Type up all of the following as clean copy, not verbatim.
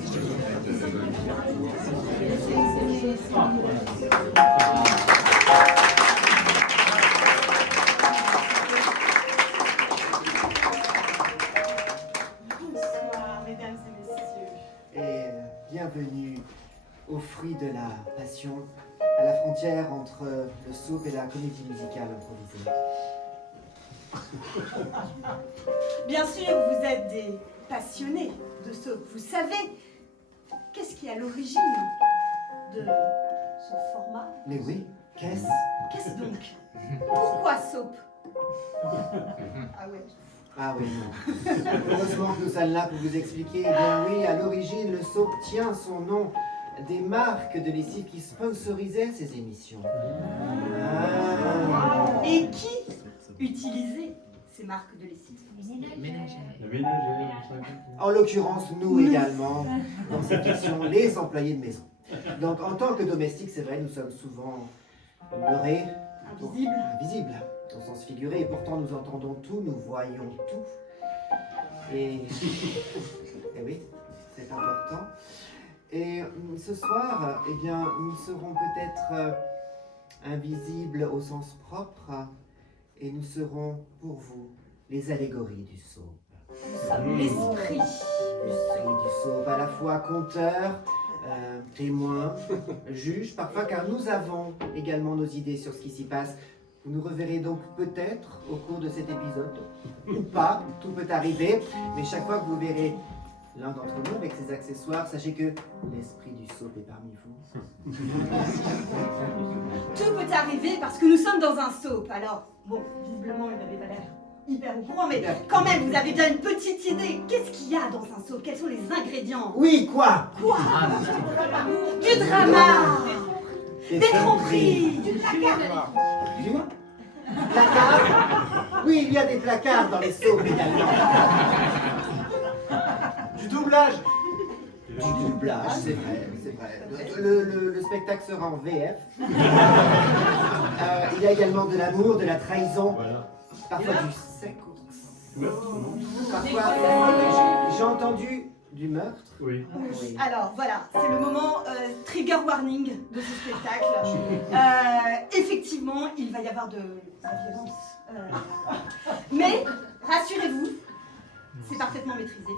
Bonsoir, mesdames et messieurs. Et bienvenue aux fruits de la passion, à la frontière entre le soap et la comédie musicale improvisée. Bien sûr, vous êtes des passionnés de soap. Vous savez qu'est-ce qui est à l'origine de ce format? Mais oui, qu'est-ce? Qu'est-ce donc? Pourquoi soap? Ah ouais. Ah oui, non. Heureusement que nous sommes là pour vous expliquer. Eh bien oui, à l'origine, le soap tient son nom des marques de lessive qui sponsorisaient ces émissions. Ah. Et qui utilisait ces marques de lessive? En l'occurrence, nous également, dans cette fiction, les employés de maison. Donc en tant que domestiques, c'est vrai, nous sommes souvent ignorés, invisibles, au sens figuré, et pourtant nous entendons tout, nous voyons tout. Et oui, c'est important. Et ce soir, eh bien, nous serons peut-être invisibles au sens propre, et nous serons pour vous les allégories du soap. Nous sommes l'esprit Du soap, à la fois conteur, témoin, juge, parfois, car nous avons également nos idées sur ce qui s'y passe. Vous nous reverrez donc peut-être au cours de cet épisode, ou pas, tout peut arriver, mais chaque fois que vous verrez l'un d'entre nous avec ses accessoires, sachez que l'esprit du soap est parmi vous. Tout peut arriver parce que nous sommes dans un soap. Alors, bon, visiblement, il n'avait pas l'air hyper au courant, mais quand même, vous avez bien une petite idée. Qu'est-ce qu'il y a dans un soap? Quels sont les ingrédients? Oui, quoi? Quoi? Du drama, des tromperies, du placard. Dis-moi. Placard? Oui, il y a des placards dans les soaps également. Du doublage. Du doublage, c'est vrai, c'est vrai. Le spectacle sera en VF. Il y a également de l'amour, de la trahison, parfois du sexe. Parfois, j'ai entendu du meurtre. Oui. Oui. Alors voilà, c'est le moment trigger warning de ce spectacle. Effectivement, il va y avoir de la violence. Mais rassurez-vous, c'est parfaitement maîtrisé.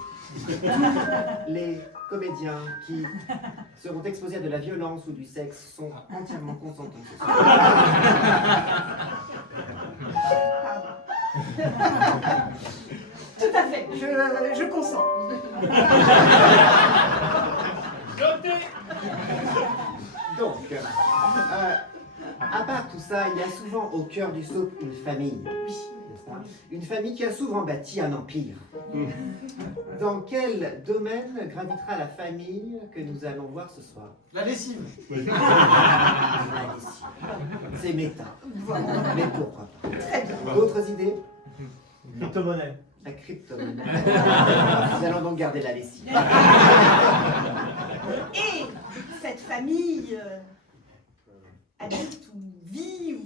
Les comédiens qui seront exposés à de la violence ou du sexe sont entièrement consentants. Tout à fait, je consens. Donc, à part tout ça, il y a souvent au cœur du soap une famille. N'est-ce pas? Une famille qui a souvent bâti un empire. Dans quel domaine gravitera la famille que nous allons voir ce soir? La lessive. La lessive. C'est méta. Mais pourquoi pas? Très bien. D'autres idées? Crypto-monnaie. La crypto-monnaie. Nous allons donc garder la lessive. Et cette famille habite ou vit ou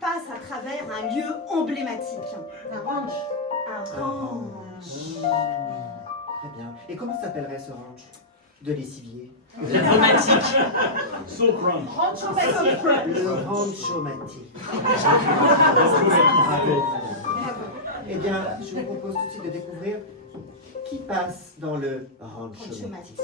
passe à travers un lieu emblématique. Un ranch. Un ranch. Très bien. Et comment s'appellerait ce ranch de lessivier? Dramatique. Soap Ranch. Ranchomatique. Le ranchomatique. Bravo. Eh bien, je vous propose tout de suite de découvrir qui passe dans le ranchomatique. Ranchomatique.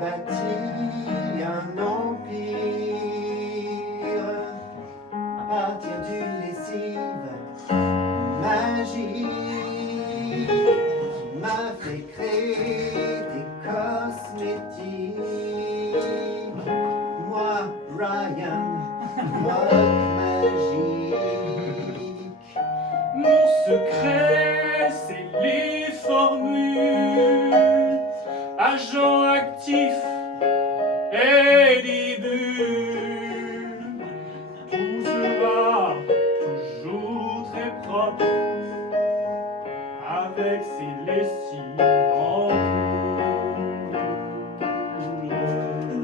bâti un empire à partir d'une lessive magique qui m'a fait créer des cosmétiques. Moi, Ryan, rock magique. Mon secret, c'est les formules, agents actifs et des bulles. Tout se va toujours très propre, avec ses lessives en poudre.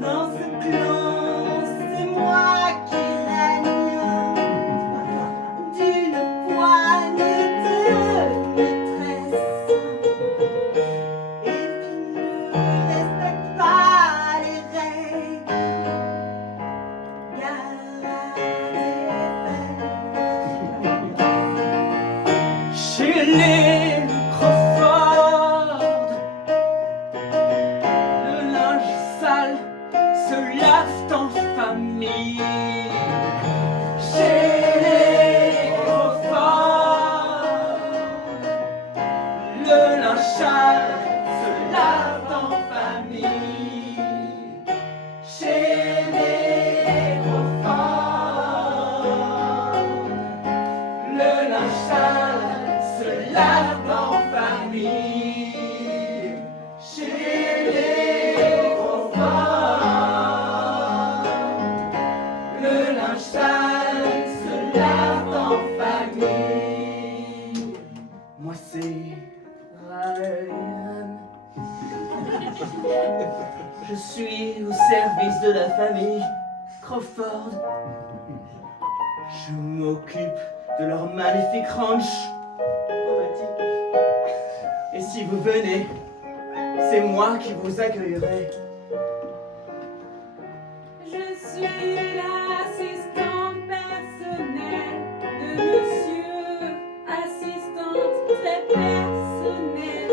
Dans ce clan, c'est moi qui règne d'une poignée de maîtresses. Et qui ne respecte pas les règles, gare à des faits. Chez les Crawford, le linge sale se lave en famille. Chez les Crawford, le linge sale se lave en famille. Chez les Crawford, le linge sale se lave en famille. Chez les Crawford, le linge sale se lave en famille. Moi c'est Ryan. Je suis au service de la famille Crawford. Je m'occupe de leur maléfique ranch. Et si vous venez, c'est moi qui vous accueillerai. Je suis l'assistante personnelle de monsieur, assistante très personnelle.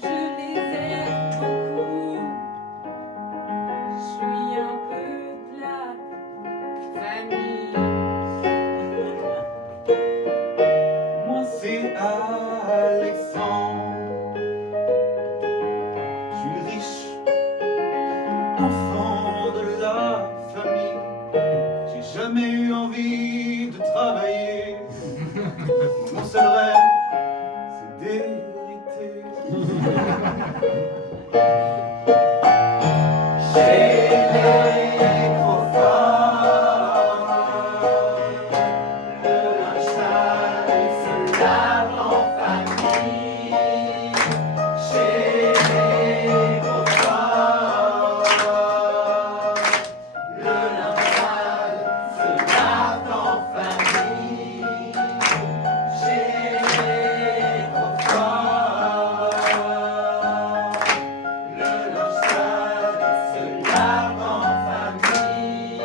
Je les aide beaucoup. Je suis un peu de la famille. Moi c'est Alexandre. Je suis le riche enfant de la famille. J'ai jamais eu envie de travailler. Mon seul rêve, c'est d'hériter. Chez les Crawford, le linge sale se lave en famille. Chez les Crawford, le linge sale se lave en famille. Chez les Crawford, le linge sale se lave en famille.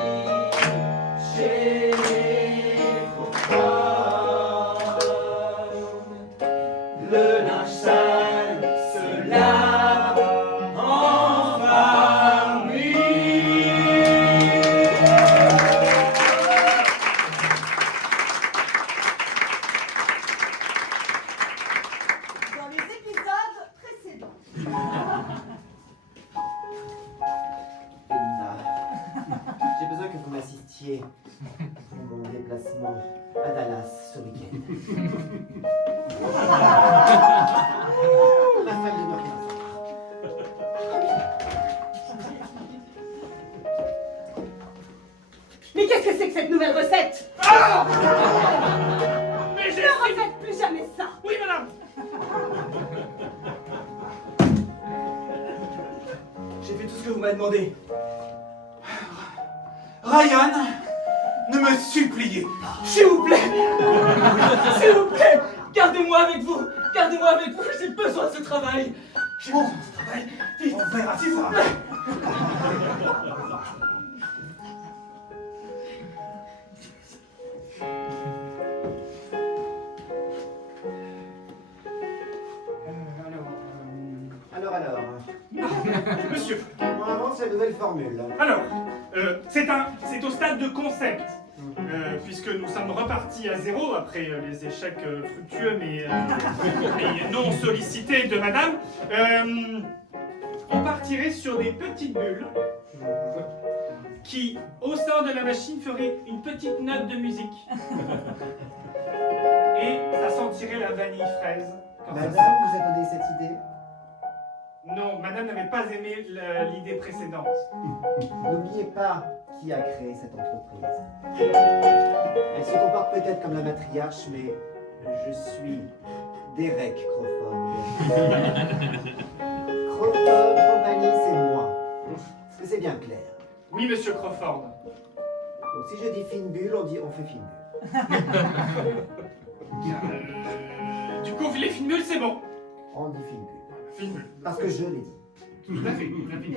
Chez les Crawford, le linge sale se lave en famille. Dans les épisodes précédents. Belinda, j'ai besoin que vous m'assistiez pour mon déplacement à Dallas ce week-end. Ma femme de rien Mais qu'est-ce que c'est que cette nouvelle recette? Mais j'ai Ne refaites plus jamais ça. Oui, madame. J'ai fait tout ce que vous m'avez demandé. Ryan, ne me suppliez pas. S'il vous plaît. S'il vous plaît. Gardez-moi avec vous. Gardez-moi avec vous. J'ai besoin de ce travail. J'ai besoin de ce travail. Vite, frère, assise-toi. Alors. Monsieur, On avance la nouvelle formule. alors, c'est au stade de concept. Puisque nous sommes repartis à zéro après les échecs fructueux mais non sollicités de madame, on partirait sur des petites bulles qui, au sein de la machine, feraient une petite note de musique. Et ça sentirait la vanille fraise. Quand ça Madame vous a donné cette idée? Non, madame n'avait pas aimé l'idée précédente. N'oubliez pas qui a créé cette entreprise. Elle se comporte peut-être comme la matriarche, mais je suis Derek Crawford. Crawford Company, c'est moi. Est-ce que c'est bien clair? Oui, monsieur Crawford. Donc si je dis fine bulle, on fait fine bulle. Du coup, les fines bulles, c'est bon. On dit fine bulle. Fine bulle. Parce que je l'ai dit. Tout à fait, tout à fait.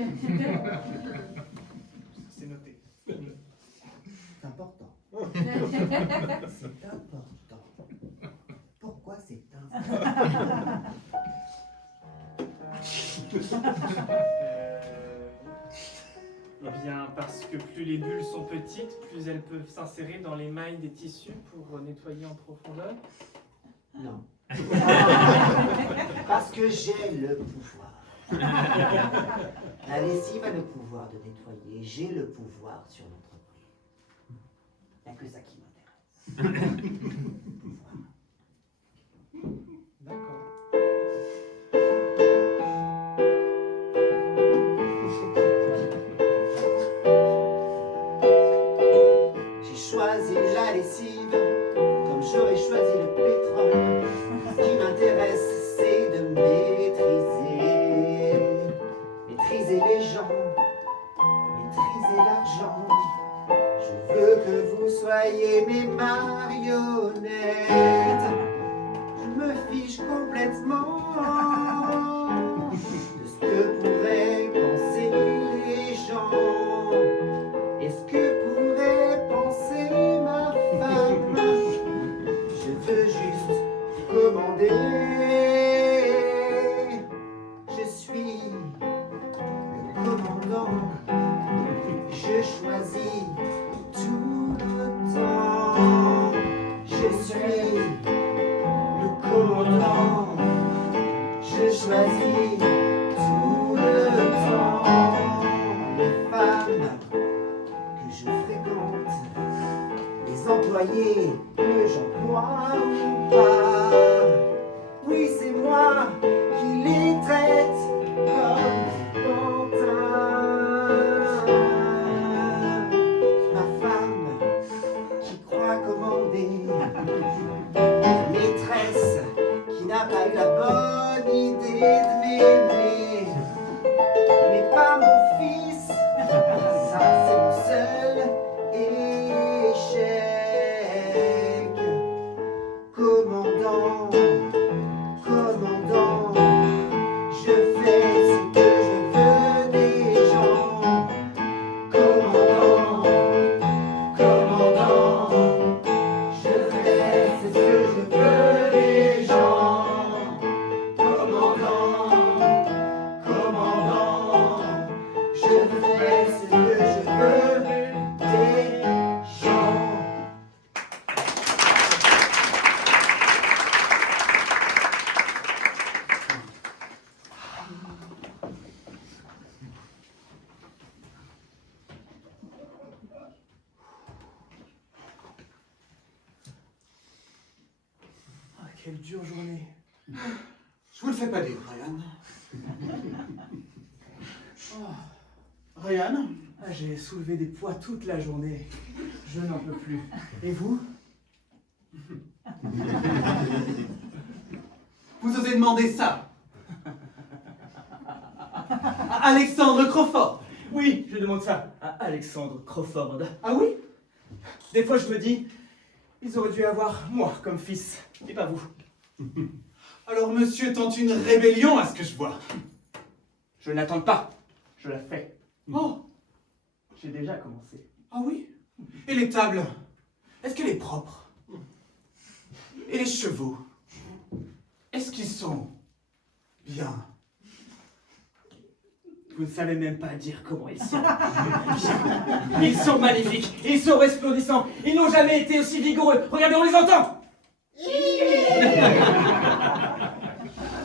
C'est noté. C'est important. C'est important. Pourquoi c'est important? Eh bien, parce que plus les bulles sont petites, plus elles peuvent s'insérer dans les mailles des tissus pour nettoyer en profondeur. Non. Parce que j'ai le pouvoir. La lessive a le pouvoir de nettoyer. J'ai le pouvoir sur l'entreprise. Il n'y a que ça qui m'intéresse. D'accord. J'ai choisi la lessive comme j'aurais choisi le pétrole. Ce qui m'intéresse, c'est de maîtriser les gens, maîtriser l'argent. Je veux que vous soyez mes marionnettes. Je me fiche complètement de ce que pourraient penser les gens. Est-ce que pourrait penser ma femme? Je veux juste commander. Je suis le commandant. Je choisis tout le temps. Je suis le commandant. Je choisis tout le temps. Les femmes que je fréquente, les employés que j'emploie ou pas. Oui, c'est moi qui les traite comme des pantins. Ma femme qui croit commander, maîtresse qui n'a pas eu la bonne idée de m'aimer. Mais pas mon fils, ça c'est mon seul échec. Commandant, commandant, je fais ce que je veux des gens. Commandant, commandant, je fais ce que je veux des gens. Commandant, commandant, je fais ce que je veux des gens. Ah, quelle dure journée. Je vous le fais pas dire, Ryan. Ryan, Ah, j'ai soulevé des poids toute la journée. Je n'en peux plus. Et vous? vous osez demander ça à Alexandre Crawford. Oui, je demande ça à Alexandre Crawford. Ah oui? Des fois, je me dis, ils auraient dû avoir moi comme fils, et pas vous. Alors monsieur tente une rébellion à ce que je vois. Je n'attends pas, je la fais. Oh, J'ai déjà commencé. ah oui? Et les tables? Est-ce qu'elle est propre? Et les chevaux? Est-ce qu'ils sont bien? Vous ne savez même pas dire comment ils sont. Ils sont magnifiques, ils sont resplendissants, ils n'ont jamais été aussi vigoureux. Regardez, on les entend.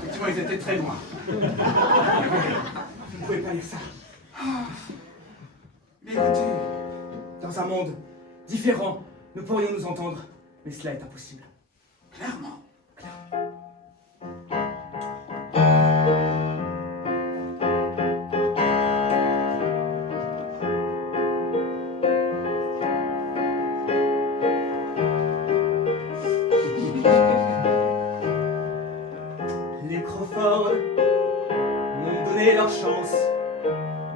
Effectivement, ils étaient très loin. Vous ne pouvez pas lire ça. Mais écoutez, dans un monde différent, nous pourrions nous entendre, mais cela est impossible. Clairement. Les Crawford m'ont donné leur chance.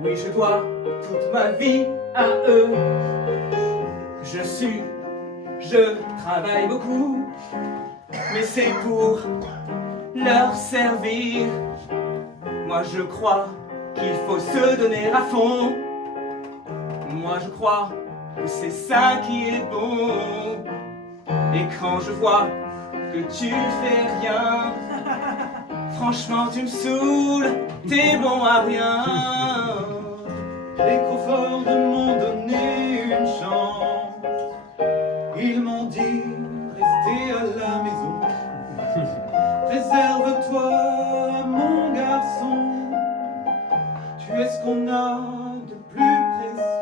Oui, je dois toute ma vie à eux. Je travaille beaucoup, mais c'est pour leur servir. Moi je crois qu'il faut se donner à fond. Moi je crois que c'est ça qui est bon. Et quand je vois que tu fais rien, franchement tu me saoules, t'es bon à rien. Les Crawford m'ont donné une chance. Ils m'ont dit, restez à la maison. Préserve-toi, mon garçon. Tu es ce qu'on a de plus précieux.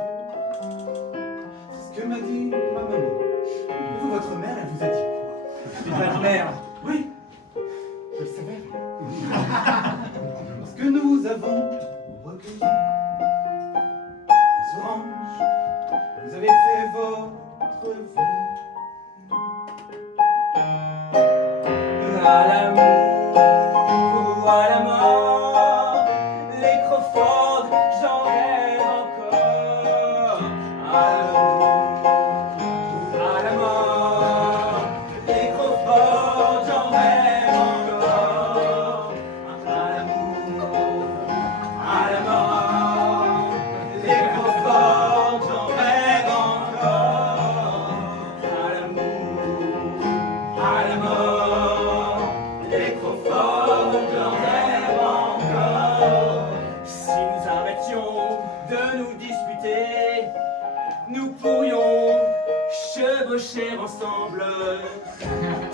C'est ce que m'a dit ma maman. Et vous, votre mère, elle vous a dit quoi? Votre mère, Oui, je le savais. Parce que nous avons recueilli les oranges. Vous avez fait votre vie. à l'amour ou à la mort, les Crawford, j'en rêve encore. À l'amour ou à la mort, les Crawford, j'en rêve encore. À l'amour, à la mort, les Crawford, j'en rêve encore. À l'amour, à la mort, les Crawford, j'en rêve encore. Si nous arrêtions de nous disputer, nous pourrions chevaucher ensemble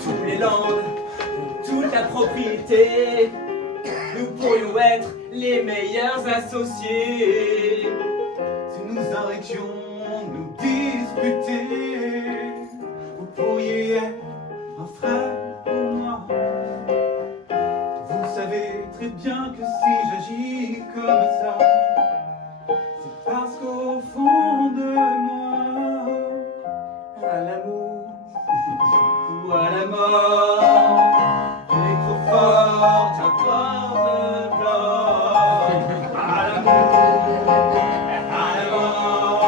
tous les landes, toute la propriété. Nous pourrions être les meilleurs associés. Si nous arrêtions nous disputer, vous pourriez être un frère pour moi. Vous savez très bien que si j'agis comme ça, c'est parce qu'au fond de moi, À l'amour ou à la mort, les Crawford t'apportent l'or. À l'amour, à la mort,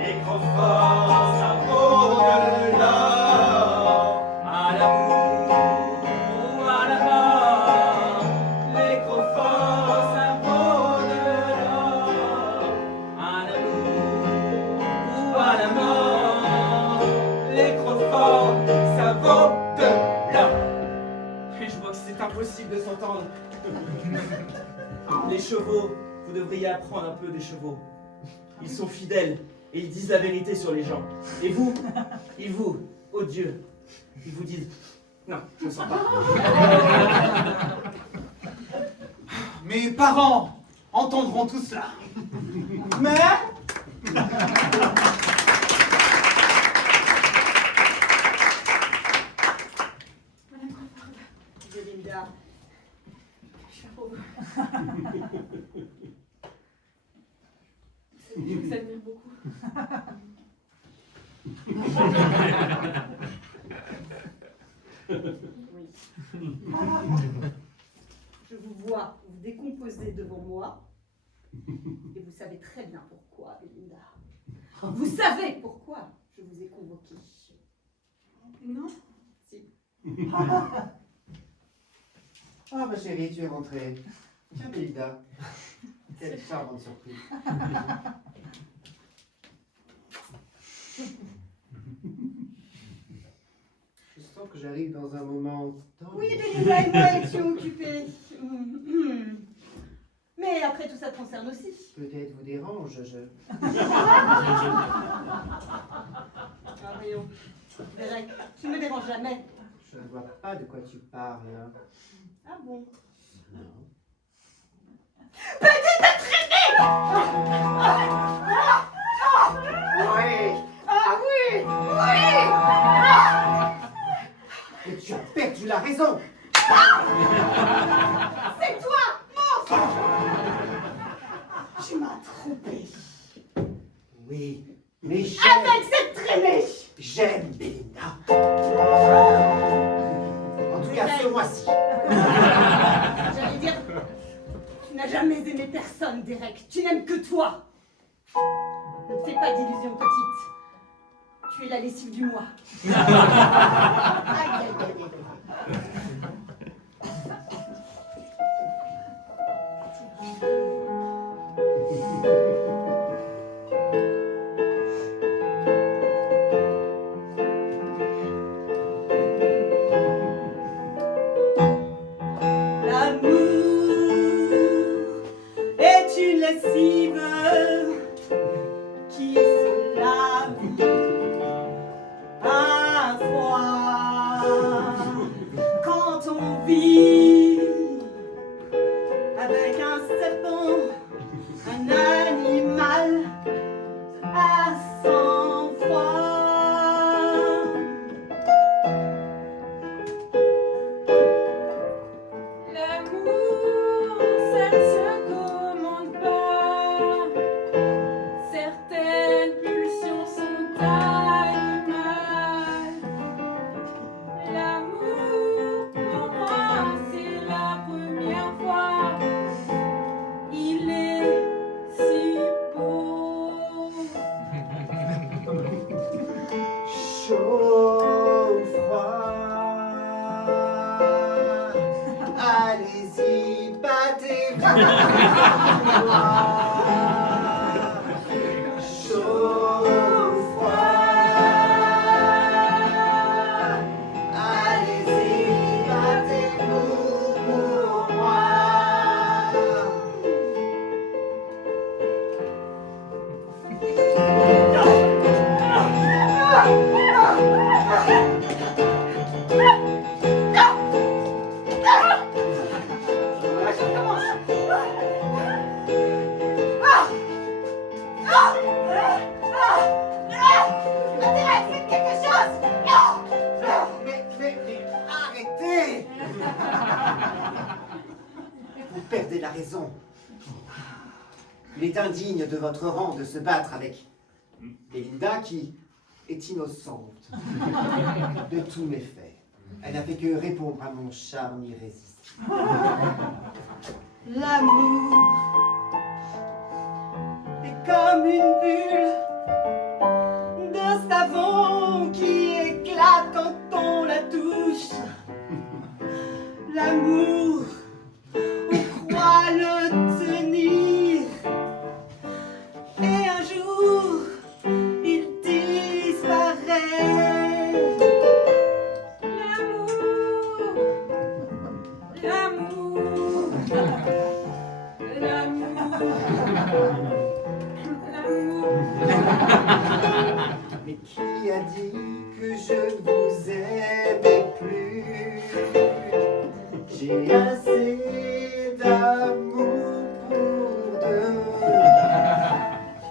les Crawford s'apportent l'or. À l'amour ou à la mort, les Crawford s'apportent l'or. À l'amour ou à la mort, les Crawford, ça vaut de l'or. Et je vois que c'est impossible de s'entendre. Les chevaux, vous devriez apprendre un peu des chevaux. Ils sont fidèles et ils disent la vérité sur les gens. Et vous, oh Dieu, ils vous disent non, je ne sens pas. mes parents entendront tout cela. Mais Linda. Chapeau. Je vous admire beaucoup. Oui. Je vous vois vous décomposer devant moi. Et vous savez très bien pourquoi, Belinda. Vous savez pourquoi je vous ai convoqué. Non? Si. Ah, ma chérie, tu es rentrée. Tiens, Belinda. Quelle charmante surprise. Je sens que j'arrive dans un moment tendu. Oui, Belinda et moi étions occupés. Mais après tout ça te concerne aussi. Peut-être vous dérange, Ah, Rio. Derek, tu ne me déranges jamais. je ne vois pas de quoi tu parles. Ah bon? Non. Petite traînée! Oui! Ah oui! Oui! Mais tu as perdu la raison! C'est toi, monstre! Tu m'as trompé. Oui, mais Avec cette traînée! j'aime Belinda. En tout cas, ce mois-ci. J'allais dire, tu n'as jamais aimé personne, Derek. Tu n'aimes que toi. Ne te fais pas d'illusions, petite. Tu es la lessive du mois. Aïe, aïe, aïe, aïe. L'amour est une lessive qui se lave à froid quand on vit avec un serpent, un animal à sang-froid. L'amour, ça ne se commande pas. Certaines pulsions sont animales. L'amour, pour moi, c'est la première fois. Il est si beau. Chaud, froid. Allez-y, battez-vous. Chaud, froid. Allez-y, battez-vous pour moi. Derek, faites quelque chose! Non! Mais arrêtez! Vous perdez la raison. Il est indigne de votre rang de se battre avec Belinda qui est innocente de tous mes faits. Elle n'a fait que répondre à mon charme irrésistible. L'amour est comme une bulle de savon qui éclate quand on la touche. L'amour, on croit le tenir. Et un jour, il disparaît. L'amour, Mais qui a dit que je ne vous aimais plus? J'ai assez d'amour pour deux.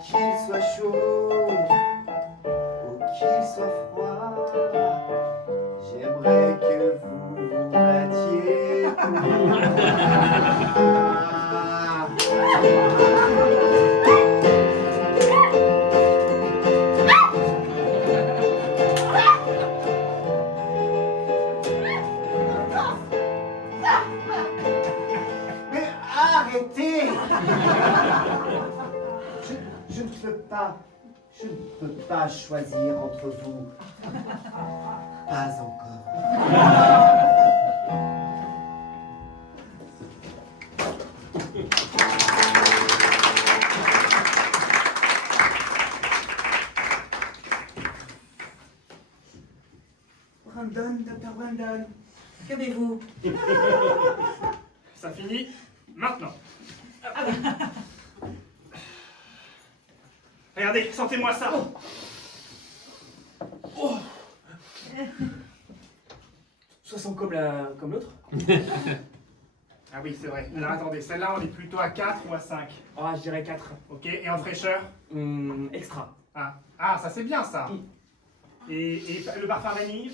Qu'il soit chaud ou qu'il soit froid, j'aimerais que vous battiez pour moi. Mais arrêtez! Je ne peux pas choisir entre vous. Pas encore. Brandon, Dr. Brandon, qu'avez-vous? Ça finit maintenant. Ah oui, Regardez, sentez-moi ça. Oh. Ça sent comme l'autre. Ah oui, c'est vrai. Alors attendez, celle-là, on est plutôt à 4 ou à 5? Ah, je dirais 4. Ok, et en fraîcheur? Extra. Ah, ça c'est bien ça. Et le parfum vanille?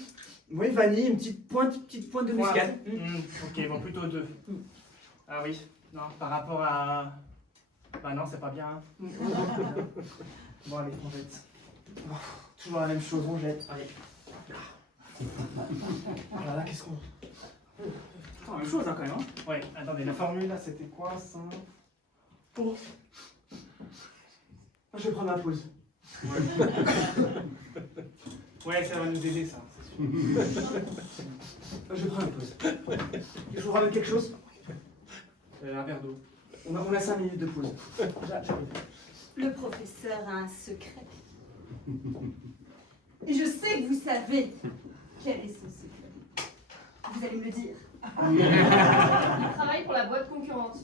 Oui, vanille, une petite pointe de muscade. Ok, bon, plutôt 2. Ah oui, non, par rapport à... Bah non, c'est pas bien. Hein. Bon, allez, on jette. Toujours la même chose, on jette. Allez. Voilà, là, qu'est-ce qu'on... Putain, la même chose, hein, quand même. Hein. Ouais, attendez, la formule là, c'était quoi ça? Oh. Je vais prendre ma pause. Ouais, ça va nous aider ça, c'est sûr. Je vais prendre ma pause. Je vous ramène quelque chose? Un verre d'eau. On a 5 minutes de pause. J'arrive. Le professeur a un secret. Et je sais que vous savez quel est ce secret. Vous allez me le dire. Il travaille pour la boîte concurrente.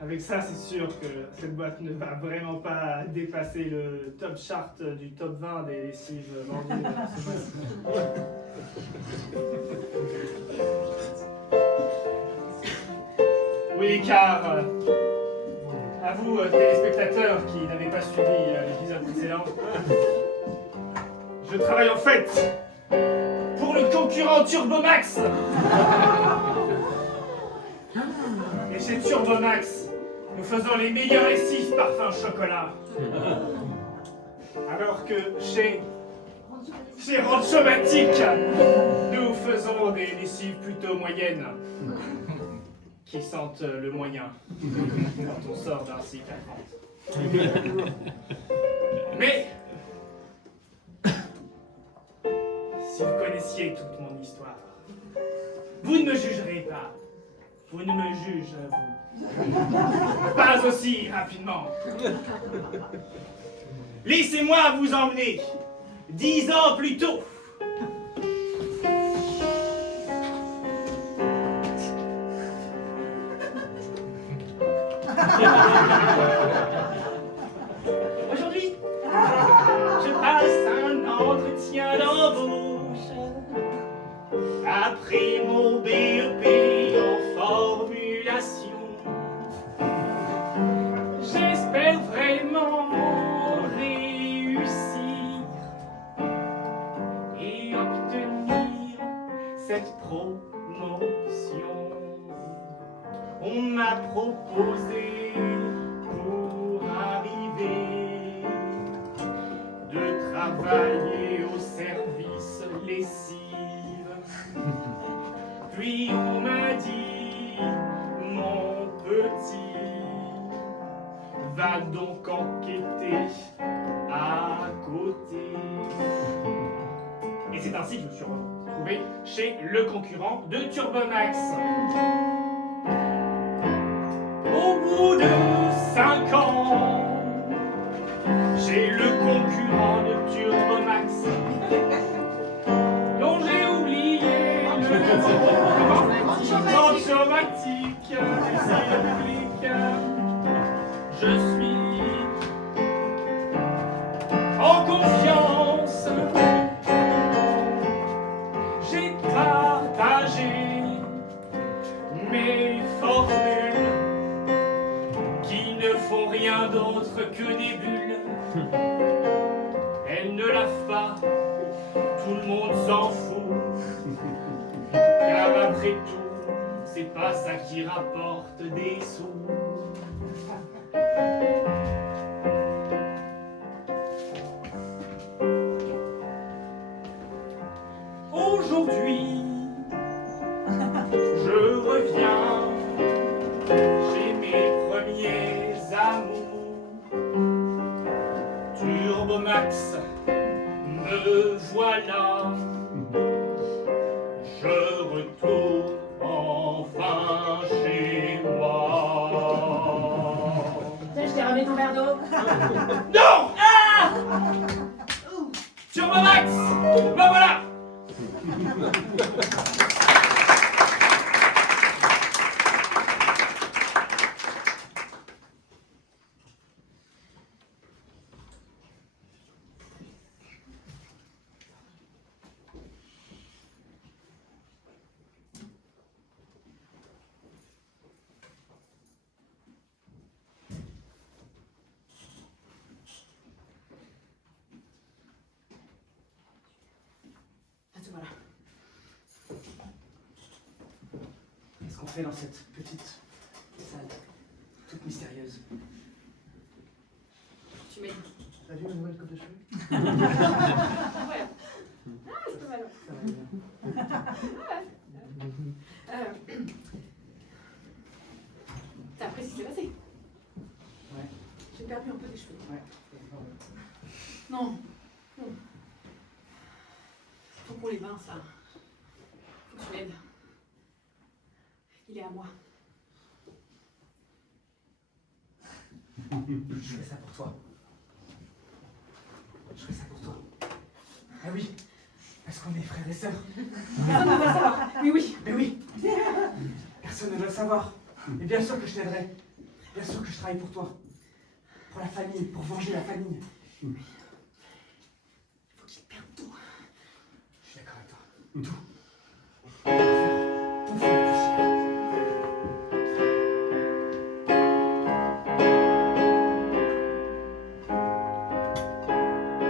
Avec ça, c'est sûr que cette boîte ne va vraiment pas dépasser le top chart du top 20 des lessives vendues ce mois-ci. Oui, car à vous, téléspectateurs qui n'avez pas suivi l'épisode précédent, je travaille en fait pour le concurrent Turbomax. Et chez Turbomax, nous faisons les meilleurs lessives parfum chocolat. Alors que chez Ranchomatic, nous faisons des lessives plutôt moyennes qui sentent le moyen quand on sort d'un cycle à 30. Mais si vous connaissiez toute mon histoire, vous ne me jugerez pas. Vous ne me jugez, vous. Pas aussi rapidement. Laissez-moi vous emmener 10 ans plus tôt. Aujourd'hui, je passe un entretien d'embauche après mon BEP en formulation. J'espère vraiment réussir et obtenir cette promotion. On m'a proposé pour arriver de travailler au service lessive. Puis on m'a dit, mon petit, va donc enquêter à côté. Et c'est ainsi que je me suis retrouvé chez le concurrent de Turbomax. Au bout de 5 ans, j'ai le concurrent de Turbomax, dont j'ai oublié le nom. Ranchomatic, c'est public. Je suis en confiance. J'ai partagé mes formules qui ne font rien d'autre que des bulles. Elles ne lavent pas, tout le monde s'en fout. Car après tout, c'est pas ça qui rapporte des sous. Aujourd'hui, je reviens chez mes premiers amours. Turbomax, me voilà. Je retourne enfin chez moi. Tiens, je t'ai ramené ton verre d'eau. Non! Turbomax, me voilà! entrer dans cette petite salle, toute mystérieuse. Tu m'aides. T'as vu ma nouvelle coupe de cheveux? Voilà. Ah, c'est pas mal. Ça va bien. T'as apprécié ce qui s'est passé? Ouais. J'ai perdu un peu des cheveux. Ouais. Non. Non. Faut qu'on les vince, là. Faut que tu m'aides. Il est à moi. Je fais ça pour toi. Je fais ça pour toi. Ah oui, parce qu'on est frères et sœurs. Personne ne doit le savoir. Mais oui. Mais oui, personne ne doit le savoir. Et bien sûr que je t'aiderai. Bien sûr que je travaille pour toi. Pour la famille, pour venger la famille. Il faut qu'il perde tout. Je suis d'accord avec toi. Tout. On va faire bouffer la poussière.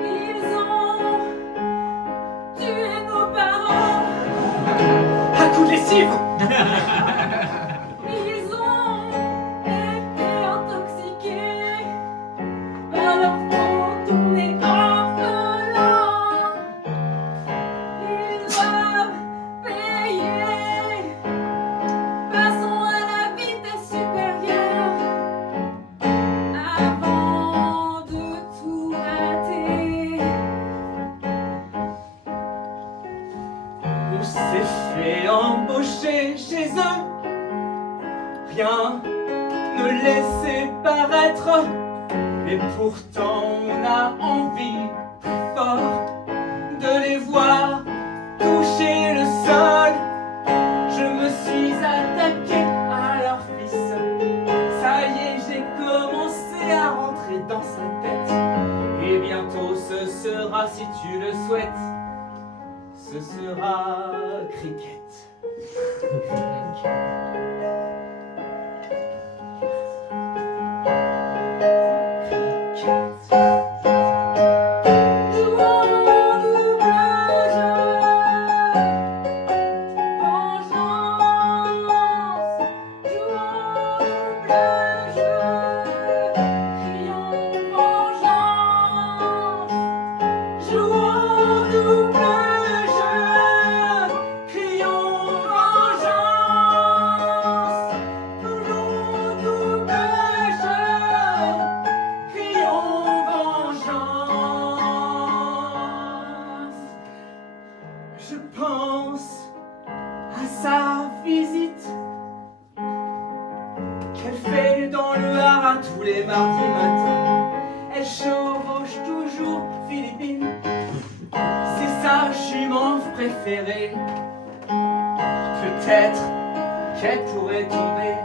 Ils ont tué nos parents. À coups de lessive. Ils ont été intoxiqués par leur faute, on est orphelins. Ils doivent payer. Passons à la vitesse supérieure avant de tout rater. On s'est fait embaucher chez eux. Rien ne laissait paraître. Et pourtant on a envie très fort de les voir toucher le sol. Je me suis attaqué à leur fils. Ça y est, j'ai commencé à rentrer dans sa tête. Et bientôt ce sera, si tu le souhaites, ce sera Cricket. Jouons double jeu, vengeance. Jouons double jeu, crions vengeance. Jouons double jeu, crions vengeance. Jouons double jeu, crions vengeance. Je pense à sa visite qu'elle fait dans le Haras tous les mardis matins. Elle chevauche toujours Philippine, c'est sa jument préférée. Peut-être qu'elle pourrait tomber,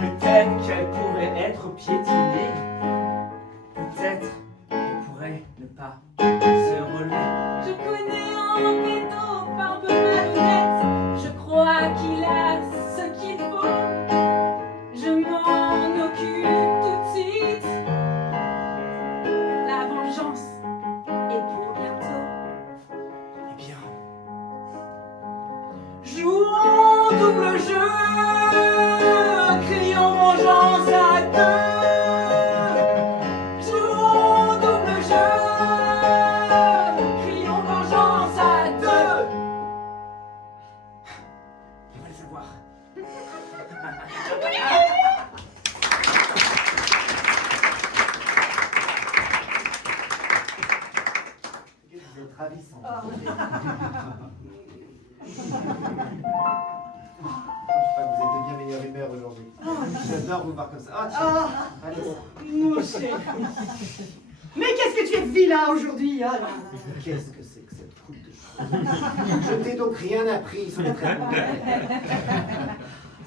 peut-être qu'elle pourrait être piétinée, peut-être qu'elle pourrait ne pas se relever. Je connais un bédo barbe malhonnête. Je crois qu'il a ce qu'il faut. Je m'en occupe tout de suite. La vengeance est pour bientôt. Eh bien, jouons double jeu, crions vengeance à deux. Jouons double jeu, crions vengeance à deux. On va le savoir. Vous êtes ravissant. Je crois que vous êtes de bien meilleure humeur aujourd'hui. J'adore vous voir comme ça. Ah, tiens. Allez. Mon chéri. Mais qu'est-ce que tu es vilain aujourd'hui, hein, là. Qu'est-ce que c'est que cette coupe de cheveux? Je t'ai donc rien appris sur les traitements.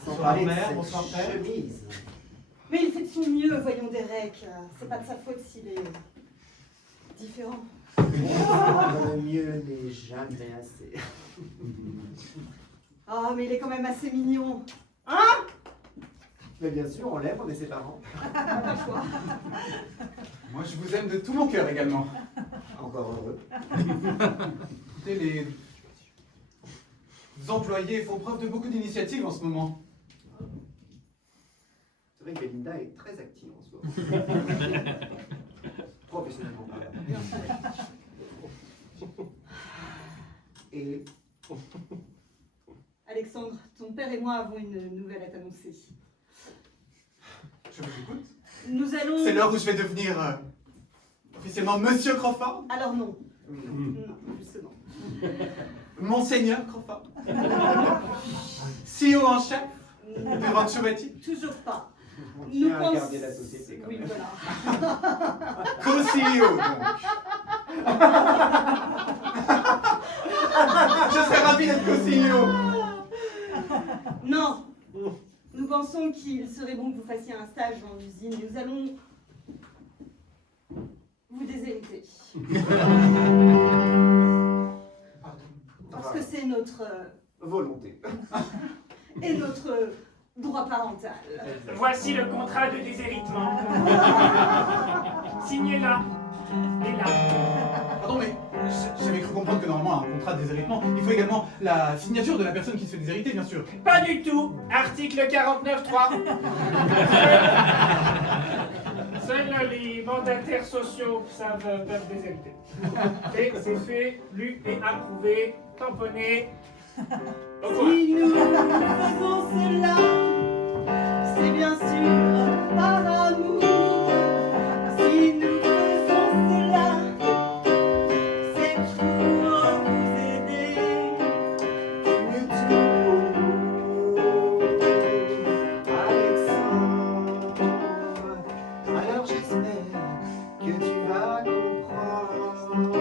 Sans Bonsoir, parler de mère. cette Bonsoir, père. chemise. Mais il fait de son mieux, voyons Derek. C'est pas de sa faute s'il est différent. Le mieux n'est jamais assez. Ah, mais il est quand même assez mignon. Mais bien sûr, on l'aime, on est ses parents. Pas le choix. Moi, je vous aime de tout mon cœur également. Encore heureux. Écoutez, employés font preuve de beaucoup d'initiative en ce moment. C'est vrai que Belinda est très active en ce moment. Professionnellement parlant. Et Alexandre, ton père et moi avons une nouvelle à t'annoncer. Je vous écoute. Nous allons... C'est l'heure où je vais devenir officiellement Monsieur Crawford, Alors non. non. Non, justement. Monseigneur Crawford, CEO en chef de Rancho Bati, Toujours pas. On Nous tient à pensons... garder la société quand Oui, même. voilà. co-CEO donc. Je serais ravi d'être co-CEO. Non. Nous pensons qu'il serait bon que vous fassiez un stage dans l'usine. Nous allons vous déshériter. Parce que c'est notre... Volonté. et notre droit parental. Voici le contrat de déshéritement. Signez là et là. Pardon, mais j'avais cru comprendre que normalement, un contrat de déshéritement, il faut également la signature de la personne qui se fait déshériter, bien sûr. Pas du tout. Article 49.3. Seuls les mandataires sociaux peuvent déshériter. Et c'est fait, lu et approuvé, tamponné. Au courant. Si nous faisons cela, c'est bien sûr par amour. Si nous faisons cela, c'est pour vous aider. Mais tout pour nous, Alexandre. Alors j'espère que tu vas comprendre.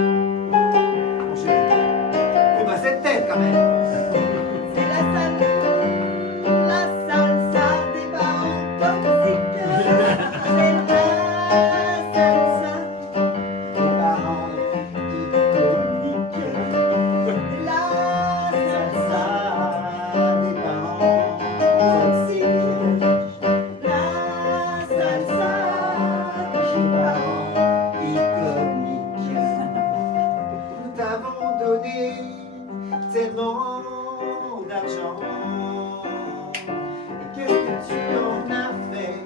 Mon chéri, fais pas cette tête quand même. C'est la salsa des parents toxiques. C'est la salsa, Les parents iconiques. la Salsa salsa des parents toxiques. La salsa des parents iconiques. Nous t'avons donné tellement d'argent. Et qu'est-ce que tu en as fait?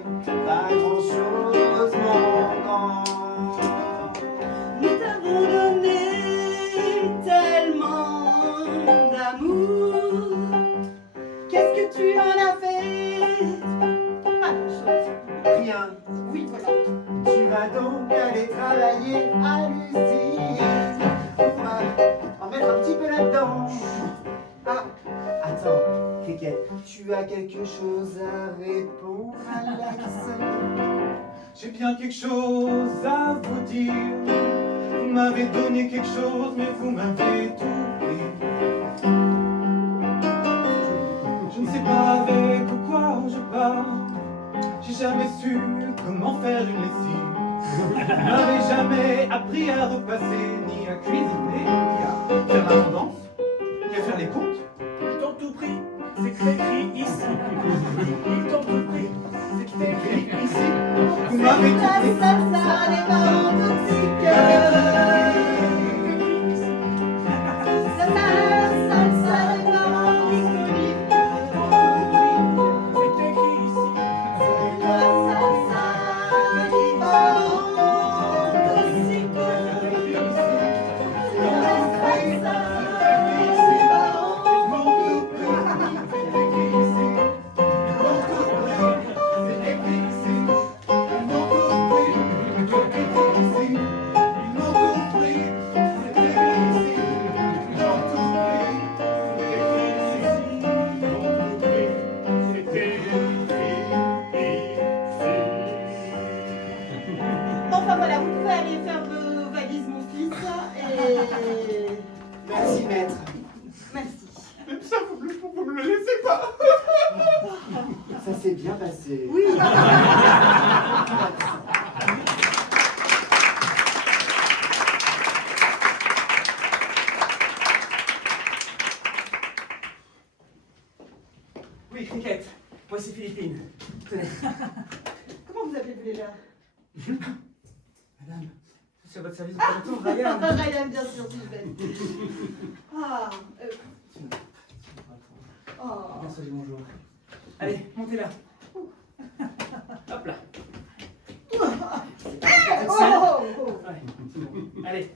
Pas grand-chose, mon grand. Nous t'avons donné tellement d'amour. Qu'est-ce que tu en as fait? Pas grand-chose. Rien. Oui, voilà. Tu vas donc aller travailler à l'usine. On va en mettre un petit peu là-dedans. Ah, attends, Cricket, tu as quelque chose à répondre, Alex? J'ai bien quelque chose à vous dire. Vous m'avez donné quelque chose, mais vous m'avez tout pris. Je ne sais pas avec quoi je pars. J'ai jamais su comment faire une lessive. Vous m'avez jamais appris à repasser, ni à cuisiner, ni à faire la tendance, ni à faire les comptes. Ils t'ont tout pris, c'est écrit ici. Ils t'ont tout pris, c'est écrit ici. Vous m'avez tout La pris. salsa des parents toxiques. La salsa des parents iconiques. C'est écrit ici. La salsa des parents toxiques. La salsa des parents Enfin voilà, vous pouvez aller faire vos valises, mon fils. Et Merci, maître. merci. Même ça, vous me le laissez pas. Ça s'est bien passé. Oui. Oui, Cricket. Voici Philippine. Tenez. Comment vous appelez-vous déjà? Madame, suis à votre service pour le tour, Ryan. Ryan, bien sûr, Suzanne. Ah, oh. Bien sûr, bonjour. Allez, montez là. Hop là. Ouais. Allez.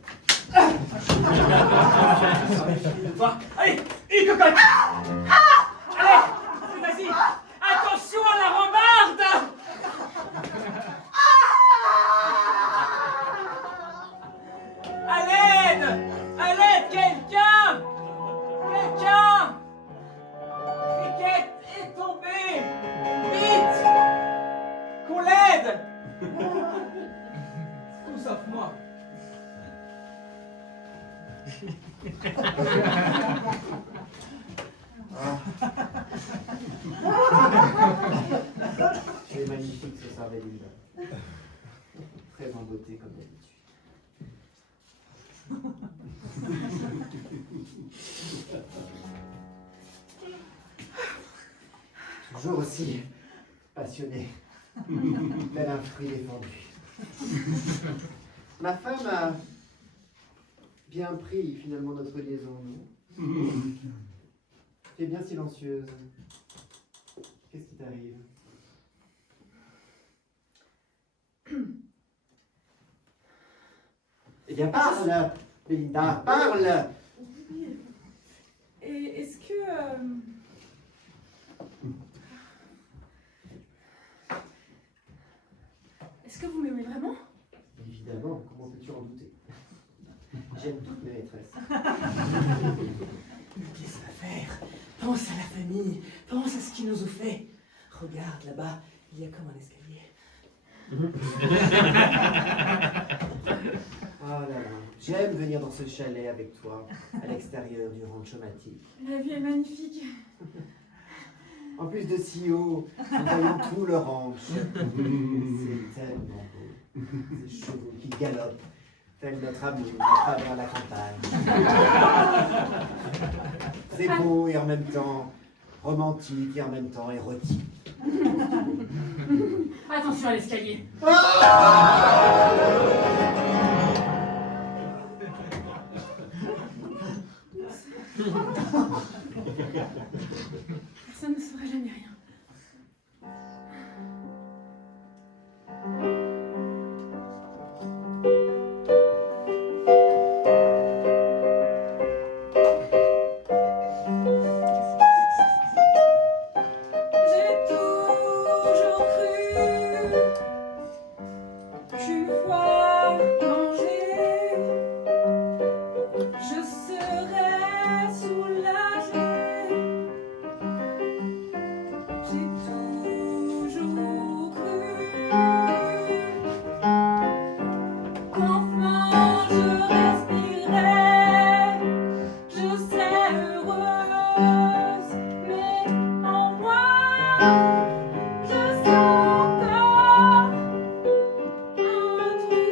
Allez, une cocotte. Allez, vas-y. Attention à la rambarde. À l'aide. À l'aide, quelqu'un. Quelqu'un. Cricket est tombé. Vite. Qu'on l'aide. Tout sauf moi. Tu es magnifique ce soir, Belinda. Très en beauté comme d'habitude. Toujours aussi passionné, tel un fruit défendu. Ma femme a bien pris finalement notre liaison, non? Tu es bien silencieuse. Qu'est-ce qui t'arrive? Eh bien, parle, Belinda, parle! Et est-ce que... Est-ce que vous m'aimez vraiment? Évidemment, comment peux-tu en douter? J'aime toutes mes maîtresses. Qu'est-ce qu'on va faire? Pense à la famille, pense à ce qu'ils nous ont fait. Regarde là-bas, il y a comme un escalier. Oh là là, j'aime venir dans ce chalet avec toi, à l'extérieur du rancho Matic. La vie est magnifique. En plus de si haut, nous voyons tout le ranch. C'est tellement beau. Ces chevaux qui galopent, tel notre amour à travers la campagne. C'est beau et en même temps romantique et en même temps érotique. Attention à l'escalier. Personne ne saura jamais rien. J'ai toujours cru qu'une fois mangé, je serais soulagée. J'ai toujours cru qu'enfin je respirais, je serais heureuse, mais en moi je sens encore un trou.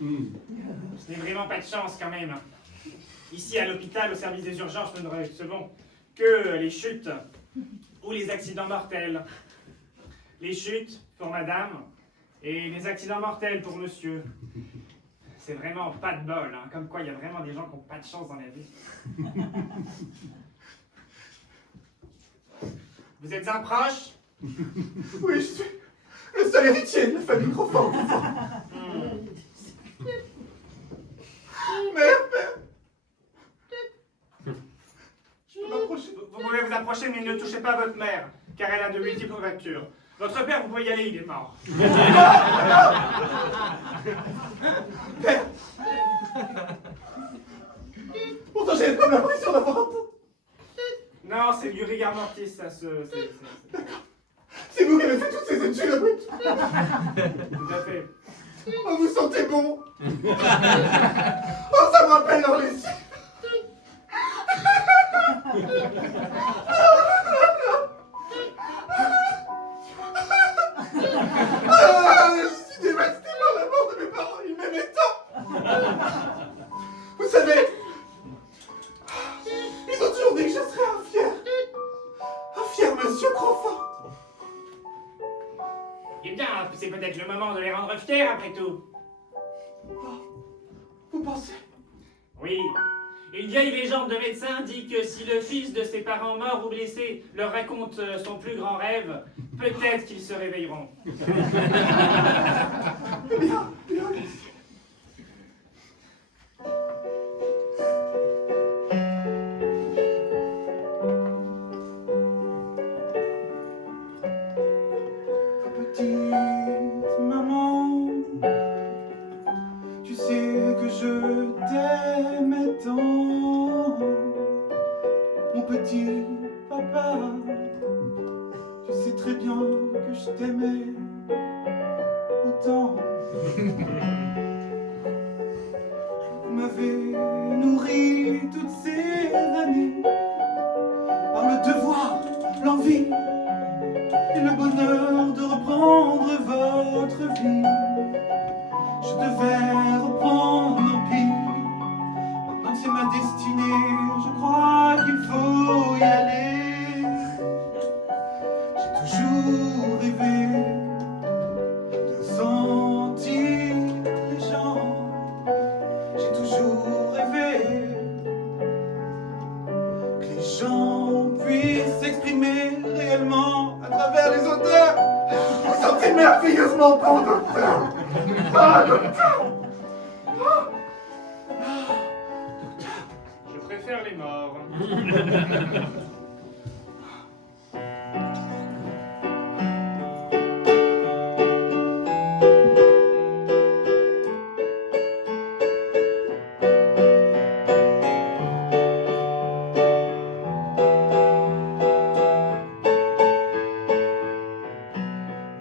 Ce n'est vraiment pas de chance quand même. Ici à l'hôpital, au service des urgences, nous ne recevons que les chutes ou les accidents mortels. Les chutes pour madame et les accidents mortels pour monsieur. C'est vraiment pas de bol, hein. Comme quoi il y a vraiment des gens qui n'ont pas de chance dans la vie. Vous êtes un proche? Oui, je suis le seul héritier de la famille Crawford. Mère. Je peux m'approcher. Vous pouvez vous approcher, mais ne touchez pas votre mère, car elle a de multiples fractures. Votre père, vous pouvez y aller, il est mort. Père. Pourtant, j'ai comme l'impression d'avoir un peu. Non, c'est du rigor mortis, ça se... C'est vous qui avez fait toutes ces études après tout. Tout à fait. Oh, vous sentez bon. Oh, ça me rappelle leur lessive. Ah, je suis dévasté par la mort de mes parents, ils m'aimaient tant. Vous savez, ils ont toujours dit que je serais un fier monsieur Crawford. Eh bien, c'est peut-être le moment de les rendre fiers, après tout. Vous pensez? Oui. Une vieille légende de médecin dit que si le fils de ses parents morts ou blessés leur raconte son plus grand rêve, peut-être qu'ils se réveilleront. Bien. Petite maman, tu sais que je t'aimais tant. Mon petit papa, tu sais très bien que je t'aimais autant. Vous m'avez nourri toutes ces années par le devoir, l'envie et le bonheur de reprendre votre vie. Je devais reprendre l'empire. Maintenant que c'est ma destinée, je crois qu'il faut y aller. J'ai toujours rêvé de sentir les gens. J'ai toujours rêvé que les gens puissent s'exprimer réellement à travers les odeurs. Vous sentez merveilleusement bon, docteur. Ah, docteur. Je préfère les morts.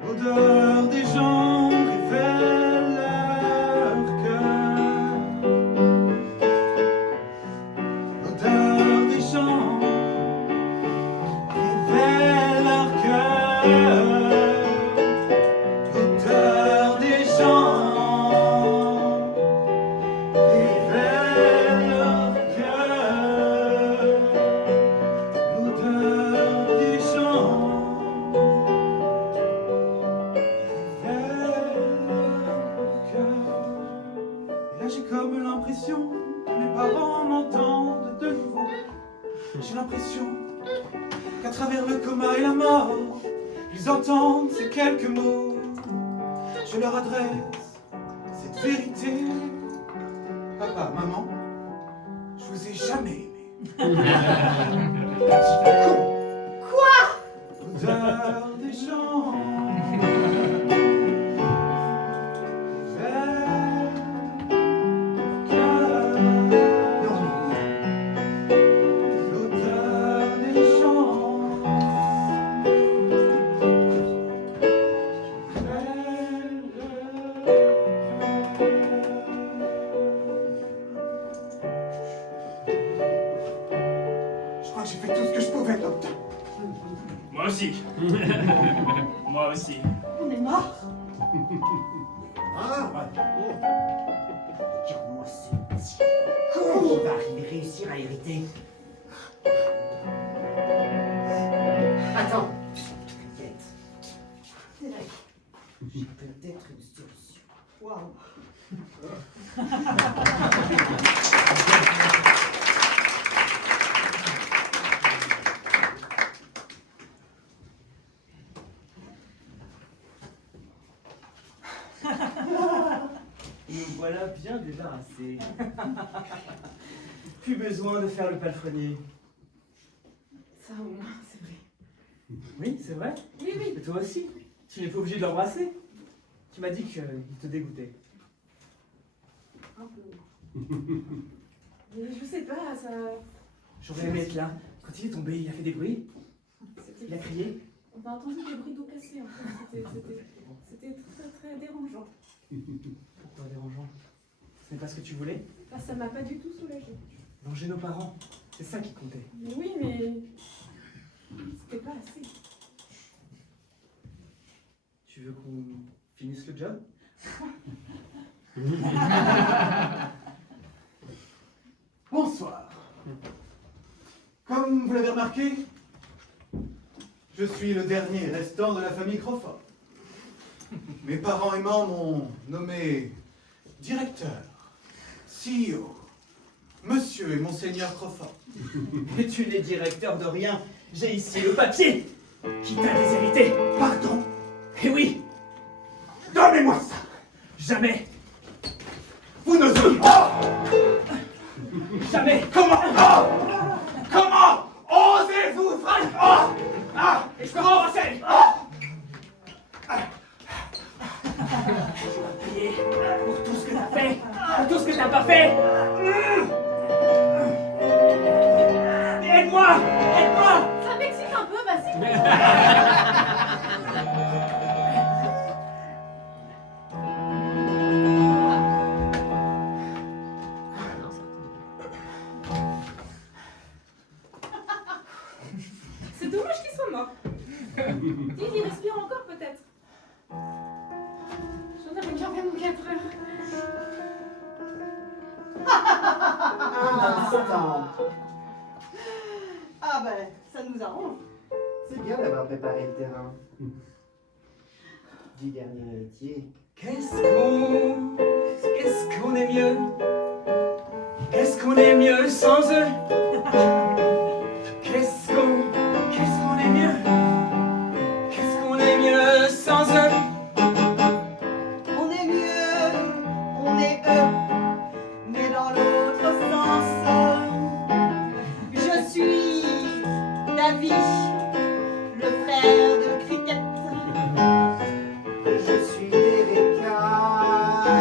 L'odeur des gens révèle leur cœur. L'odeur des gens révèle leur cœur. L'odeur des gens révèle leur cœur. L'odeur des gens. Et là j'ai comme l'impression que mes parents m'entendent de nouveau. J'ai l'impression qu'à travers le coma et la mort, ils entendent ces quelques mots. Je leur adresse cette vérité. Papa, maman, je vous ai jamais aimé. Con. Quoi? L'odeur des gens. Je crois que j'ai fait tout ce que je pouvais, docteur. Moi aussi. Moi aussi. On est mort. Ah, ouais. hériter. Attends. T'inquiète. Derek. J'ai peut-être une solution. Waouh. Nous voilà bien débarrassés. Plus besoin de faire le palefrenier. Ça au moins, c'est vrai. Oui, c'est vrai. Oui, oui. Et toi aussi. Tu n'es pas obligé de l'embrasser. Tu m'as dit qu'il te dégoûtait. Un peu. Mais je sais pas, ça... J'aurais aimé être là. Quand il est tombé, il a fait des bruits. Il a crié. On a entendu des bruits d'eau cassée, en fait. C'était très, très dérangeant. Pourquoi dérangeant? Ce n'est pas ce que tu voulais? Enfin, ça m'a pas du tout soulagée. Venger nos parents. C'est ça qui comptait. Oui, mais... C'était pas assez. Tu veux qu'on finisse le job? Bonsoir. Comme vous l'avez remarqué, je suis le dernier restant de la famille Crawford. Mes parents aimants m'ont nommé directeur, CEO, monsieur et monseigneur Crawford. Mais tu n'es directeur de rien. J'ai ici le papier qui t'a déshérité. Pardon, Eh oui, donnez-moi ça. jamais, Vous n'osez pas. jamais. Comment osez-vous frapper? Et je peux rembrasser. Payé pour tout ce que t'as fait, pour tout ce que t'as pas fait. Aide-moi, aide-moi. Ça m'excite un peu, vas-y. C'est dommage qu'il soit mort. Dis, il respire encore peut-être. J'en avais bien fait mon 4 heures. Instant. Ah ben, ça nous arrange. C'est bien d'avoir préparé le terrain. 10 derniers héritiers. Qu'est-ce qu'on est mieux? Qu'est-ce qu'on est mieux sans eux? Qu'est-ce qu'on est mieux? Qu'est-ce qu'on est mieux sans eux? On est mieux, on est eux, mais dans l'autre sens. Je suis Davy, le frère de Cricket. Je suis Dereka,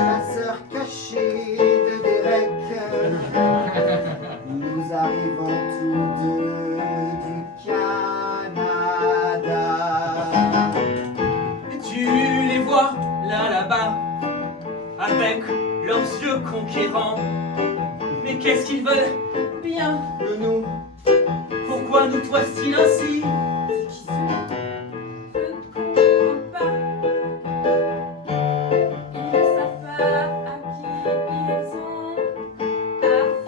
la sœur cachée de Derek. Nous arrivons tous deux du Canada. Et tu les vois là-bas, avec leurs yeux conquérants. Mais qu'est-ce qu'ils veulent bien de nous? Pourquoi nous toisent-ils ainsi? C'est qui cela? Je ne comprends pas. Ils ne savent pas à qui ils ont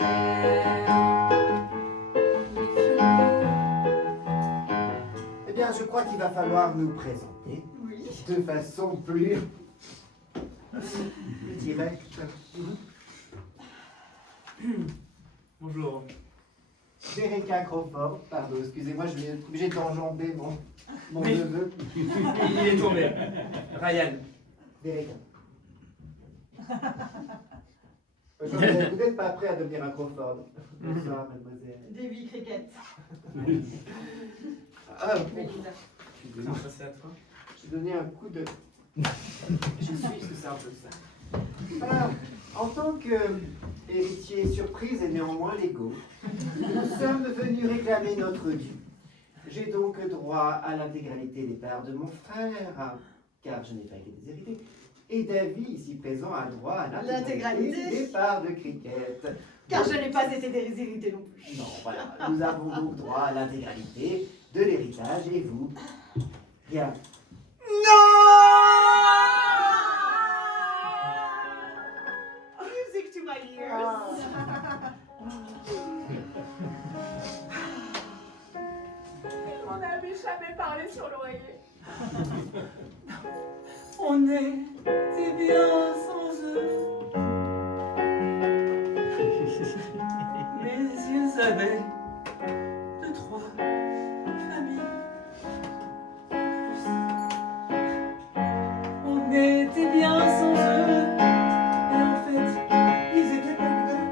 affaire. Méfions-nous. Eh bien, je crois qu'il va falloir nous présenter Oui. de façon plus directe. Bonjour. Dereka Crawford, pardon, excusez-moi, je vais être obligé d'enjamber mon Oui. neveu. Il est tombé. Ryan. Dereka. Vous n'êtes pas prêt à devenir un Crawford. Bonsoir, mademoiselle. Davy Cricket. Ah, Melinda. Comment ça c'est à toi? j'ai donné un coup de... Je suis, parce que c'est un peu ça. Alors, en tant qu'héritier surprise et néanmoins légaux, nous sommes venus réclamer notre dû. J'ai donc droit à l'intégralité des parts de mon frère, car je n'ai pas été déshérité. Et Davy, ici présent, a droit à l'intégralité L'intégralité. des parts de cricket. Car je n'ai pas été déshéritée non plus. Non, voilà, nous avons donc droit à l'intégralité de l'héritage et vous, rien. Music to my ears. était bien sans eux. Mais ils avaient 2, 3 familles. On était bien sans eux. Et en fait, ils étaient pas que deux.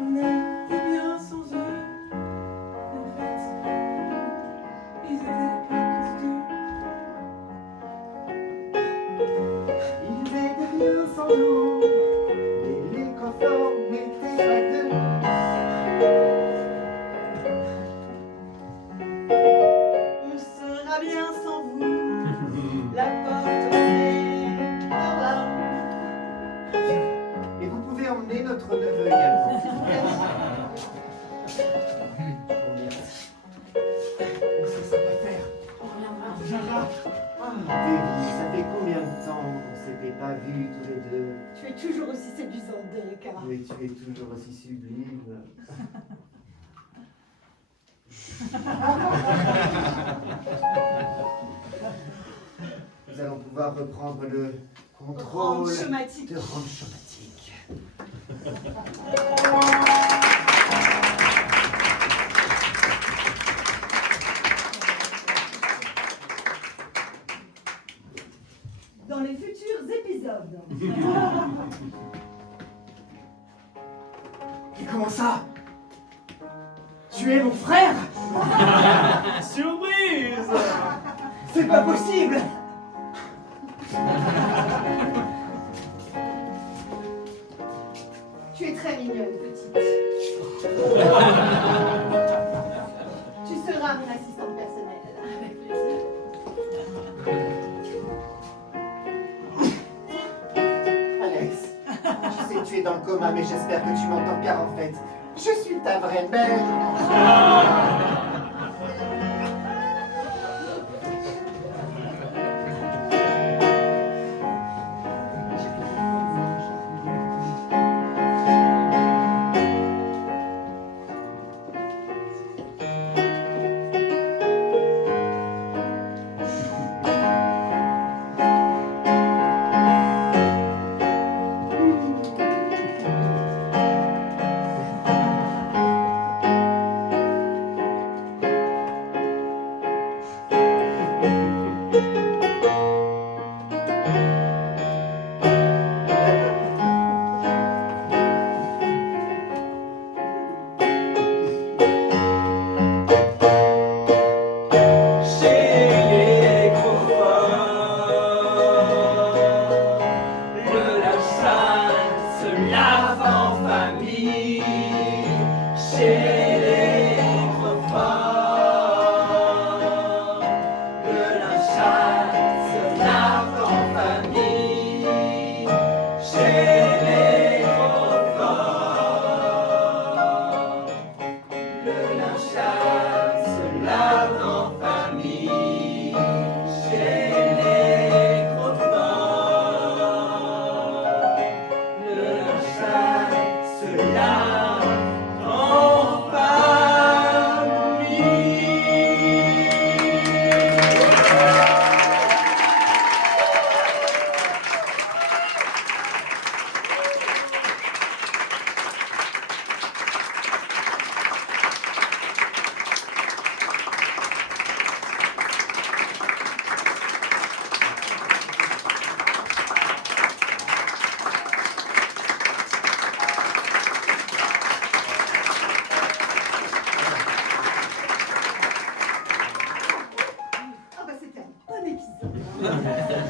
On était bien sans eux. Et en fait, ils étaient pas que deux. Ils étaient bien sans nous, et les conforts n'étaient pas deux. On sera bien sans vous. La porte est par là. Et vous pouvez emmener notre neveu également, s'il vous plaît. Oh, merci. Oh, ça va faire. Ah, Davy, ça fait combien de temps qu'on s'était pas vus tous les deux? Tu es toujours aussi séduisante, Derek. Mais tu es toujours aussi sublime. Nous allons pouvoir reprendre le contrôle Rente chromatique. de rente chromatique. Dans les futurs épisodes. Et comment ça? Tu es mon frère? Surprise! C'est pas possible! Tu es très mignonne, petite. Tu seras mon assistante personnelle. Avec plaisir. Alex, je sais que tu es dans le coma, mais j'espère que tu m'entends car en fait, je suis ta vraie mère.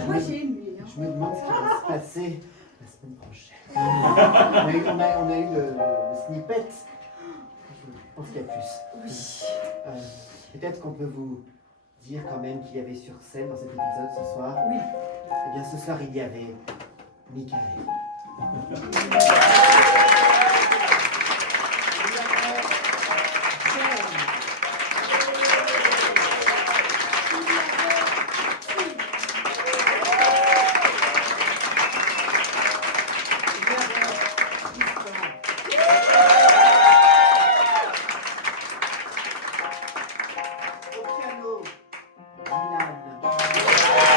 Moi j'ai aimé. Hein. Je me demande ce qui va se passer la semaine prochaine. On a eu le snippet. Je pense qu'il y a plus. Oui. Peut-être qu'on peut vous dire quand même qu'il y avait sur scène dans cet épisode ce soir. Oui. Eh bien ce soir il y avait Michael. Au piano, Dylan.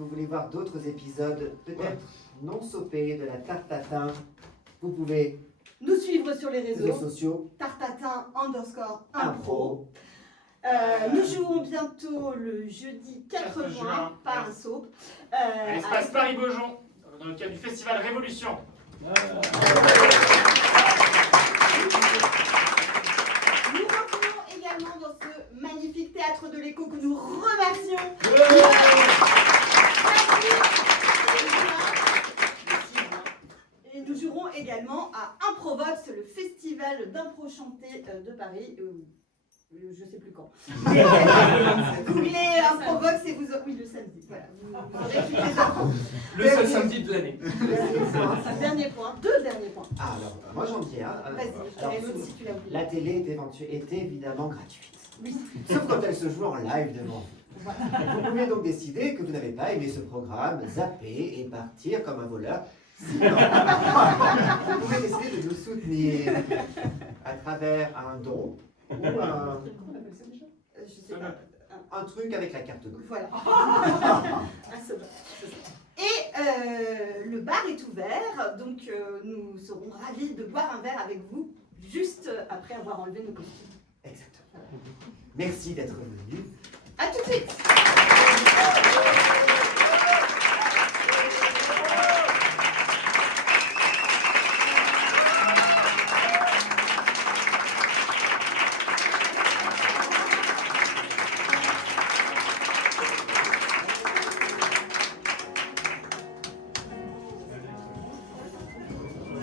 vous voulez voir d'autres épisodes, peut-être non sopés, de la tarte tatin, vous pouvez Nous suivre sur les réseaux réseaux. sociaux, tartatin_impro. Nous jouons bientôt le jeudi 4 4 juin, juin, pas un soap. À l'espace Paris-Beaujon, dans le cadre du festival Révolution. Nous revenons également dans ce magnifique théâtre de l'écho que nous remercions. Et nous jouerons également à Improvox, le festival d'impro chanté de Paris. Je sais plus quand. Googlez Improvox et vous aurez... Oui, le samedi. Voilà. Vous aurez toutes les infos. Le seul samedi de l'année. Dernier point. Deux derniers points. Ah, alors, moi j'en dis un. Vas-y, Alors, je l'autre si tu l'as oublié. la télé était évidemment gratuite. Oui. Sauf quand elle se joue en live devant vous. Vous pouvez donc décider que vous n'avez pas aimé ce programme, zapper et partir comme un voleur. Sinon, vous pouvez décider de nous soutenir à travers un don ou Comment on appelle ça déjà Je sais pas. un truc avec la carte bleue. Voilà. Un soda. Et le bar est ouvert, donc nous serons ravis de boire un verre avec vous juste après avoir enlevé nos costumes. Exactement. Merci d'être venu. A tout de suite.